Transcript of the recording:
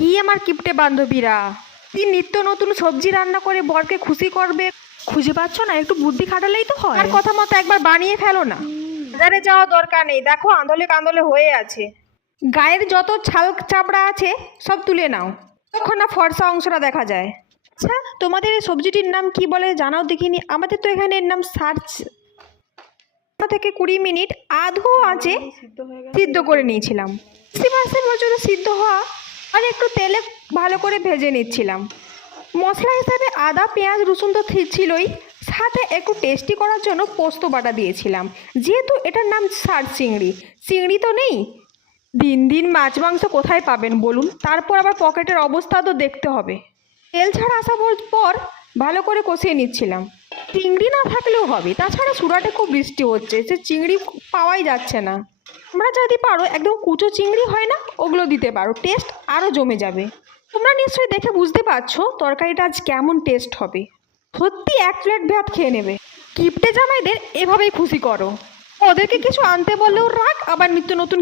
কি আমার কিপটে বান্ধবীরা, কি নিত্য নতুন সবজি রান্না করে বরকে খুশি করবে, খুঁজে পাচ্ছ না? একটু বুদ্ধি খাটালেই তো হয়। আর কথা মতো একবার বানিয়ে ফেলো না। বাজারে যাওয়া দরকার নেই, দেখো আঁধলে কাঁদলে হয়ে আছে। গায়ের যত ছাল চামড়া আছে সব তুলে নাও, তখন না ফর্সা অংশটা দেখা যায়। আচ্ছা, তোমাদের এই সবজিটির নাম কি বলে জানাও দেখিনি। আমাদের তো এখানে এর নাম সার্চ থেকে 20 মিনিট আধো আঁচে সিদ্ধ করে নিয়েছিলাম। 80% পর্যন্ত সিদ্ধ হওয়া, আর একটু তেলে ভালো করে ভেজে নিচ্ছিলাম। মশলা হিসাবে আদা পেঁয়াজ রসুন তো ছিলই, সাথে একটু টেস্টি করার জন্য পোস্ত বাটা দিয়েছিলাম। যেহেতু এটার নাম সার চিংড়ি, চিংড়ি তো নেই। দিন দিন মাছ মাংস কোথায় পাবেন বলুন? তারপর আবার পকেটের অবস্থা তো দেখতে হবে। তেল ছাড়া আসা পর ভালো করে কষিয়ে নিচ্ছিলাম। চিংড়ি না থাকলেও হবে, তাছাড়া সুরাটে খুব বৃষ্টি হচ্ছে, সে চিংড়ি পাওয়াই যাচ্ছে না। তোমরা যদি পারো একদম কুচো চিংড়ি হয় না, ওগুলো দিতে পারো, টেস্ট আরও জমে যাবে। তোমরা নিশ্চয়ই দেখে বুঝতে পারছো তরকারিটা আজ কেমন টেস্ট হবে। সত্যি 1 প্লেট ভাত খেয়ে নেবে। কিপটে জামাইদের এভাবেই খুশি করো, ওদেরকে কিছু আনতে বললেও রাগ, আবার নিত্য নতুন